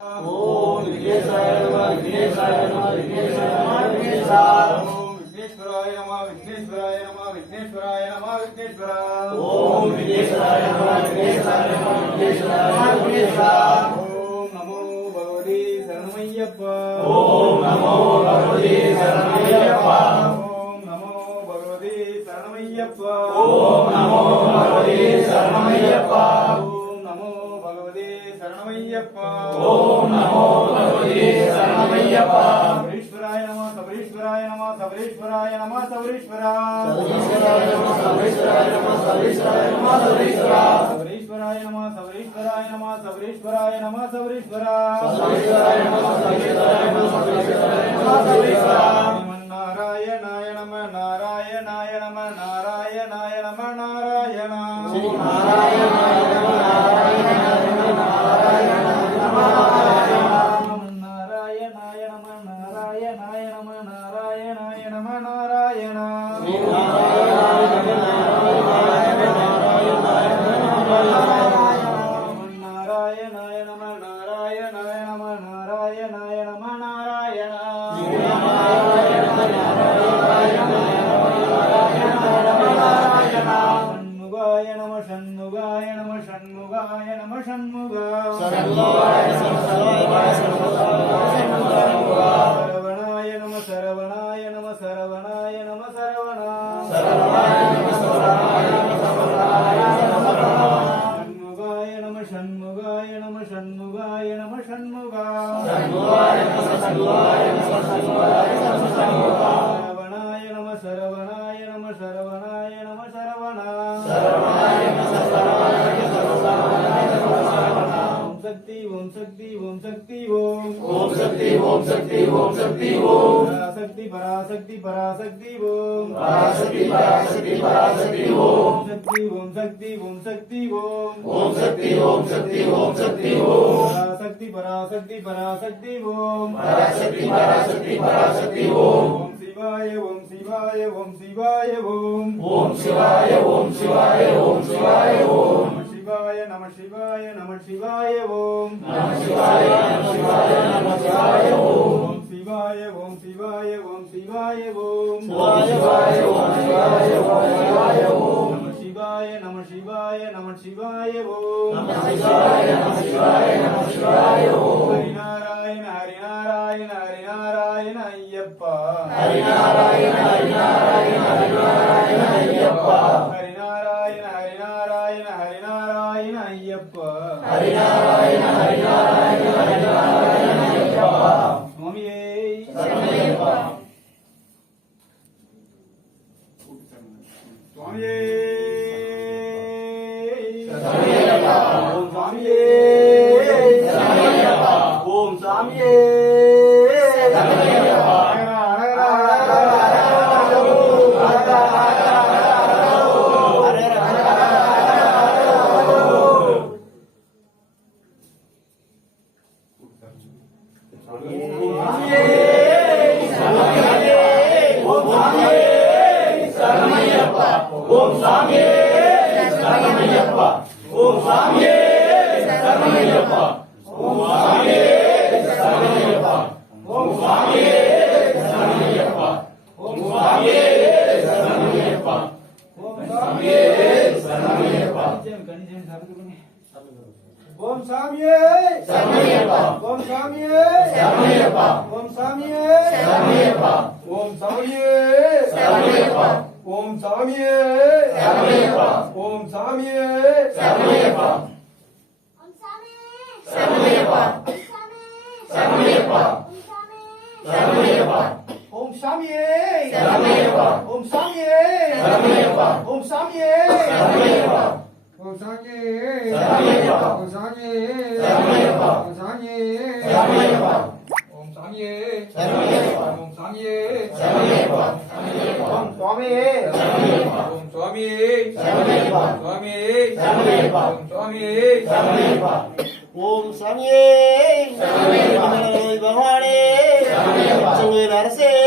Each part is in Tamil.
ఓం విఘ్నేశాయ నమ విఘ్నేశాయ నమ విఘ్నేశాయ నమ విఘ్నేశాయ ఓం విఘ్నేశ్వరాయ నమ నమో భగవతి శరణమయ్యప్ప నమో. భగవతి శరణమయ్యప్ప. నమో భగవతి శరణమయ్యప్ప. నమో భగవతి శరణమయ్యప్ప. శరణమయ్యప్ప ఓం నమో భగవతే శరణమయ్యప్ప సబరీశ్వరాయ నమ సబరీశ్వరాయ నమ సబరీశ్వరాయ నమ సబరీశ్వర సబరీశ్వరాయ నమ సబరీశ్వరాయ నమ సబరీశ్వరాయ నమ సబరీశ్వర నారాయణాయ నమ నారాయణాయ నమ నారాయణాయ నమ నారాయణ. षण्मुगाय नम षण्मुगाय नम षण्मुगा ओम शक्ति ओम पराशक्ति पराशक्ति पराशक्ति ओम पराशक्ति पराशक्ति पराशक्ति ओम शक्ति ओम शक्ति ओम शक्ति ओम ओम शक्ति ओम शक्ति ओम शक्ति ओम पराशक्ति पराशक्ति पराशक्ति ओम पराशक्ति पराशक्ति पराशक्ति ओम शिवाय ओम शिवाय ओम शिवाय ओम। ओम शिवाय ओम शिवाय ओम शिवाय ओम। शिवाय नम शिवाय नम शिवाय ओम। नम शिवाय नम शिवाय नम शिवाय ओम। சிவாய ஓம் சிவாய ஓம் சிவாய ஓம். சிவாய ஓம் சிவாய ஓம் சிவாய ஓம். நம சிவாய நம சிவாய நம சிவாய ஓம். நம சிவாய நம சிவாய நம சிவாய ஓம். ஹரிநாராயண ஹரிநாராயண ஹரிநாராயண ஐயப்பா. ஹரிநாராயண ஹரிநாராயண ஹரிநாராயண ஐயப்பா. ஹரிநாராயண ஹரிநாராயண ஹரிநாராயண ஐயப்பா. ஹரிநாராயண ஓம் சாமியே சரணையப்பா ஓம் சாமியே சரணையப்பா ஓம் சாமியே சரணையப்பா ஓம் சாமியே சரணையப்பா ஓம் சாமியே சரணையப்பா ஓம் சாமியே சரணையப்பா ஓம் சாமியே சரணையப்பா சரணையப்பா சரணையப்பா சாமியே சரணமையப்பா ஓம் சாமியே சரணமையப்பா ஓம் சாமியே சரணமையப்பா ஓம் சாமியே சரணமையப்பா ஓம் சாமியே சரணமையப்பா ஓம் சாமியே சரணமையப்பா ஓம் சாமியே சரணமையப்பா ஓம் சாமியே சரணமையப்பா ஓம் சுவாமியே சரணமையப்பா ஓம் சுவாமியே சரணமையப்பா சுவாமியே சரணமையப்பா ஓம் சுவாமியே சரணமையப்பா ஓம் சாமியே சரணமையப்பா. பகவானே சரணமையப்பா. செங்கோயில் அரசே சரணமையப்பா. அரியர சுதனே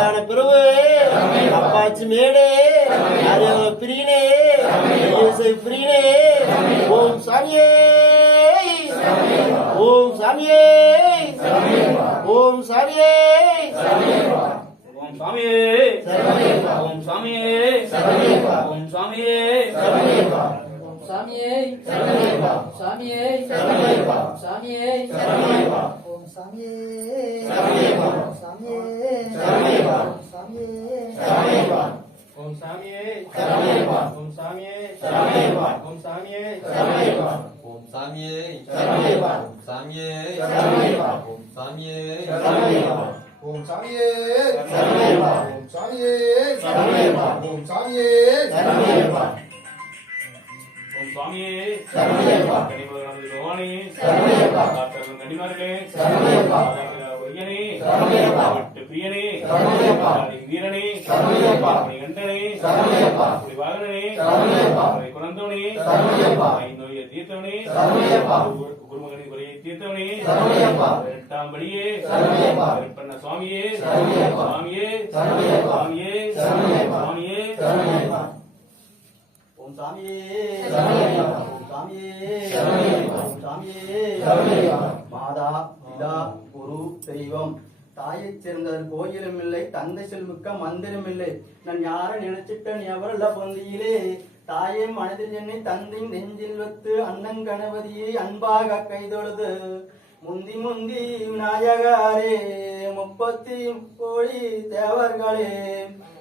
பெருவு சரணமையப்பா. அப்பாச்சி மேடே. அரியர பிரியனே. இயேசு பிரியனே ஓம் சாமியே சாமியே ஓம் சாமியே ஓம் சாமியே ஓம் சாமியே ஓம் சாமியே ஓம் சாமியே சாமியே சாமியே ஓம் சாமியே ஓம் சாமியே ஓம் சாமியே ஓம் சாமியே ஓம் சாமியே சாமியே ஓம் சாமியே ஓம் சாமியே ஓம் சாமியே ஓம் சாமியே ஓம் சாமியே கனிமகனது பகவானே காத்தருளும் கனிமார்களே ஒய்யனே வெட்டு பிரியனே வீரனே கண்டனே வாகனனே ஐநோய தீர்த்தவனே. குரு- குருமகனின் குறையை தீர்த்தவனே. எட்டாம் படியே சுவாமியே. சுவாமியே. சுவாமியே. சுவாமியே. ஓம் சாமியே. ஓம் சாமியே. ஓம் சாமியே. மாதா பிதா குரு தெய்வம். தாயைச் சேர்ந்தவர் கோயிலும் இல்லை தந்தை செல்மிக்க மந்திரம் இல்லை. நான் யாரை நினைச்சிட்டேன் எவரல்ல பொந்தியிலே? தாயே மனதில் என்னை தந்தையின் நெஞ்சில் வத்து அண்ணன் கணபதியை அன்பாக கைதொழுது. முந்தி முந்தி விநாயகாரே முப்பத்தி கோடி தேவர்களே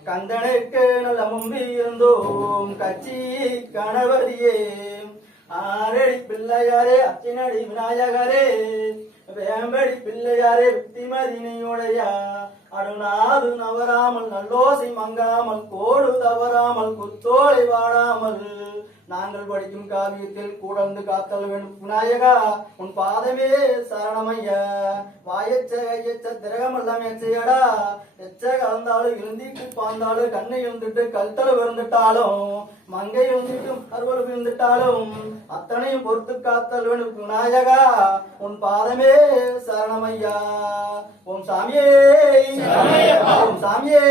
கந்தனுக்கு நல்ல மும்பி இருந்தோம் கட்சி கணபதியே. ஆரடி பிள்ளையாரே அச்சினடி விநாயகரே வேம்படி பிள்ளையாரே வித்திமதினியுடையா அருணாது நவராமல் நல்லோசை மங்காமல் கோடு தவறாமல் குத்தோலை வாடாமல் நாங்கள் படிக்கும் காவியத்தில் கூடந்து காத்தல் வேண்டும். விநாயகா உன் பாதமே சரணமையா. வாயச்ச கையச்ச திரகமெல்லாம் எச்சையடா எச்ச கலந்தாலும் இருந்திட்டு பாந்தாலும் கண்ணை இருந்துட்டு கல்தல விழுந்துட்டாலும் மங்கை இருந்துட்டு அறுவல் விழுந்துட்டாலும் அத்தனையும் பொறுத்து காத்தல் வேண்டும். விநாயகா உன் பாதமே சரணமையா. ஓம் சாமியே. ஓம் சாமியே.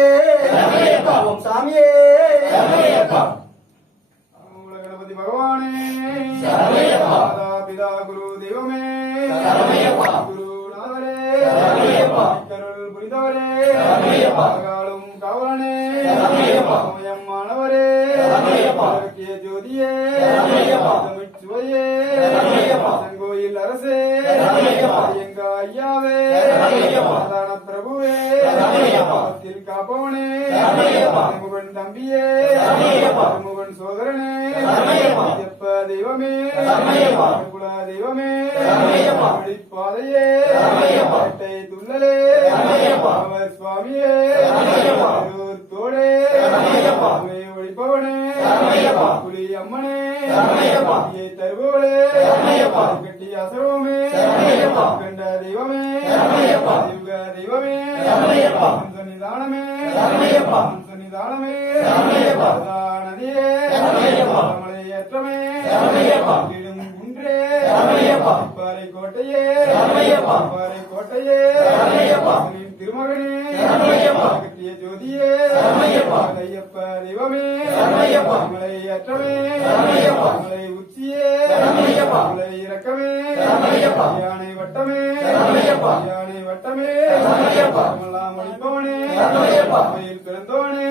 ஓம் சாமியே. பகவானே மாதா பிதா குரு தெய்வமே குருநாதரே கருள் புரிந்தவரே காலும் காவலனே மாணவரே ஆரோக்கிய ஜோதியே தமிழ்ச்சுவையே செங்கோயில் அரசே எங்க ஐயாவே சாதாரண பிரபுவே காப்பவனே தம்பியே சோதரனே எப்ப தெய்வமே. குல தெய்வமே. பாதையே கோட்டை துள்ளலே. அவர் சுவாமியே. தோடே. ஒழிப்பவனே. புலி அம்மனே. புலியை தருபவளே. கட்டி அசரவமே கண்ட தெய்வமே. தெய்வ தெய்வமே. சன்னிதானமே நதியே மலை ஏற்றமே இடும் குன்றே. பாறை கோட்டையே. பாறை கோட்டையே. திருமகனே. கட்டிய ஜோதியே ஐயப்ப தெய்வமே. மலை ஏற்றமே. மலை உச்சியே. மலை இறக்கமே யானை வட்டமே. யானை வட்டமே. எல்லாம் ஒழிப்பவனே கோயில் பிறந்தவனே.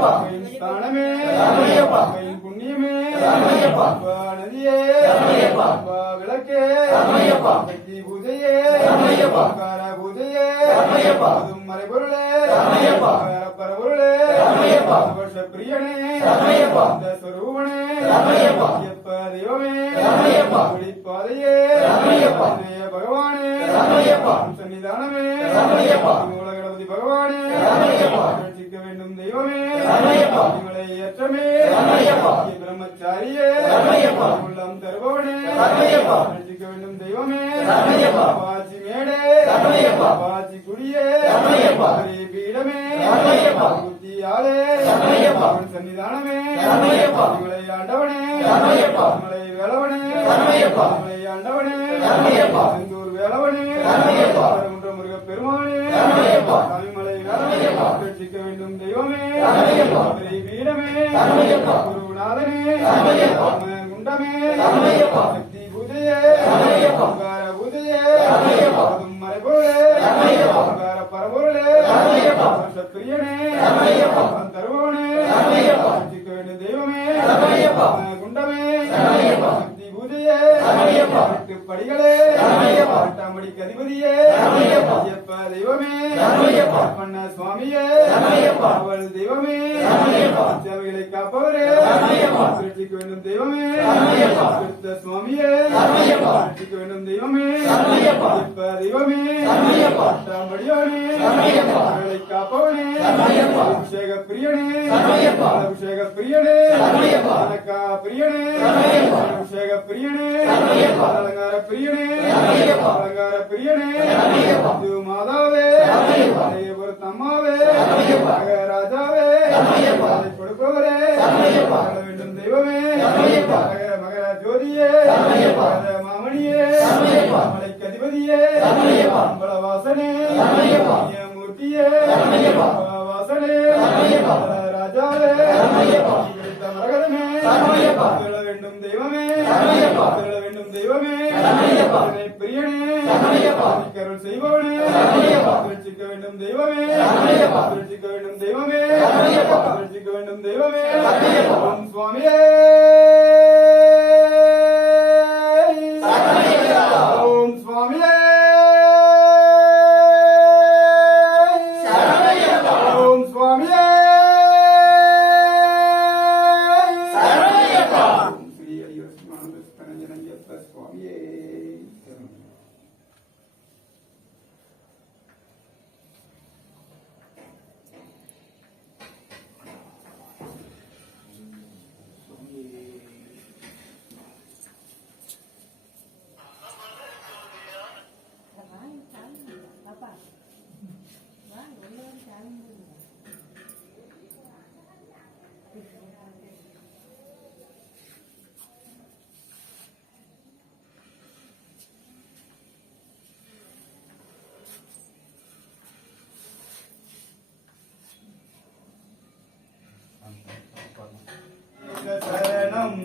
கோயில் ஸ்தானமே. கோயில் புண்ணியமே. அப்பா நதியே அப்பா விளக்கே. சக்தி பூஜையே. பூஜையே. மறைபொருளே. ரமணியப்பா பரபொருளே ரமணியப்பா வருஷ பிரியனே ரமணியப்பா சுரூபனே. ரமணியப்பா எப்ப தெய்வமே ரமணியப்பா குடிப்பாதையே ரமணியப்பா பகவானே. ரமணியப்பா சன்னிதானமே. ரமணியப்பா உலகணபதி பகவானே. ரமணியப்பா ரட்சிக்க மேடே. ரமணியப்பா குடியே ஹரி பீடமே புத்தியாலே. அவன் சன்னிதானமே எங்களை ஆண்டவனே. எங்களை வேளவனே எங்களை ஆண்டவனே. செந்தூர் வேளவனே குன்ற முருக பெருமானே வேளவனே ரட்சிக்க வேண்டும் தெய்வமே. ஹரி பீடமே குருநாதனே. குண்டமே சக்தி பூஜையே பூஜையே Santorini, Amarillo, Pantalones, ஐயப்ப தெய்வமே எட்டாம்படியோனே அவளை காப்பவனே அபிஷேக பிரியனே அபிஷேக பிரியனே அலக்கா பிரியனே அபிஷேக பிரியனே அலங்கார பிரியனே அலங்கார பிரியனே இது மாதாவே ஒரு தம்மாவே ராஜாவே அதை கொடுப்பவரே வாழ வேண்டும் தெய்வமே மகர மகர ஜோதியே மகர மாமணியே அதிபதியே அம்பல வாசனே மூர்த்தியே வாசனே ராஜாவே மரகதமே திகழ வேண்டும் தெய்வமே திகழ வேண்டும் தெய்வமே பிரியனே கருள் செய்பவனே திருச்சிக்க வேண்டும் தெய்வமே திருச்சிக்க வேண்டும் தெய்வமே திருச்சிக்க வேண்டும் தெய்வமே. சுவாமியே.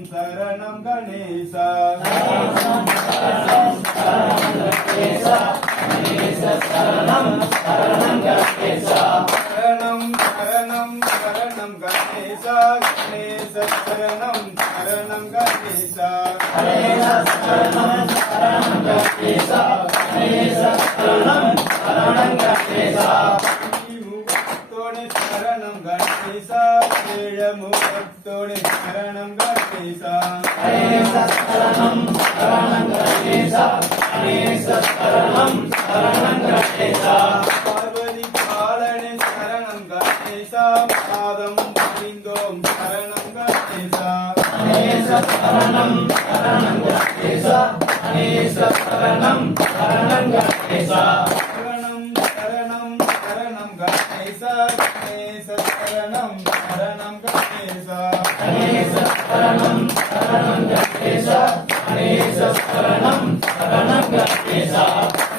சரணம் சரணம் சரணம் சரணம் சரணம் கணேச கணேச சரணம் சரணம் கணேச.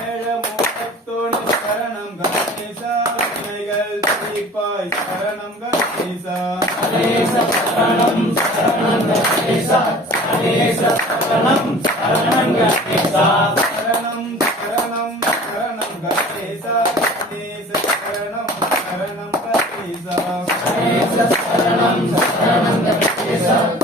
ஏழமுகத்தோடு சரணம் கணேசா வினைகள் தீர்ப்பாய் சரணம் கணேசா சரணம் சரணம் சரணம் கணேசா கணேச சரணம் சரணம் கணேசா சக்தி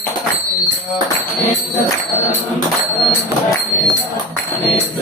Ganesa, Ganesa, Ganesa, Ganesa, Ganesa,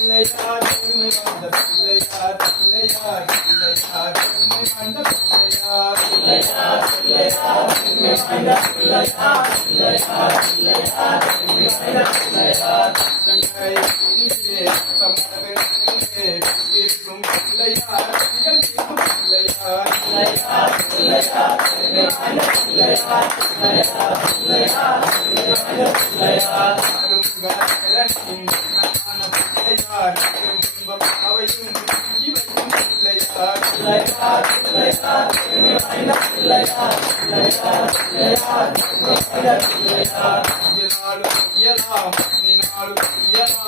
சரணம் சரணம் கணேசா கணேச சரணம் சரணம் கணேசா ஆண்ட பிள்ளையார் பிள்ளையார் திருமை வந்த பிள்ளையார் பிள்ளையார் பிள்ளையார் திருமை வந்த பிள்ளையார் கங்கை குடிலே சமதனிலே இருக்கும் பிள்ளையார் திகழ் தீர்க்கும் பிள்ளையார் அருங்கலனின் ஞான பிள்ளையார் துன்பம் அவையும் இவையும் பிள்ளையார் இயலாலும் இயலாம் நீ நாளும் இயலாம்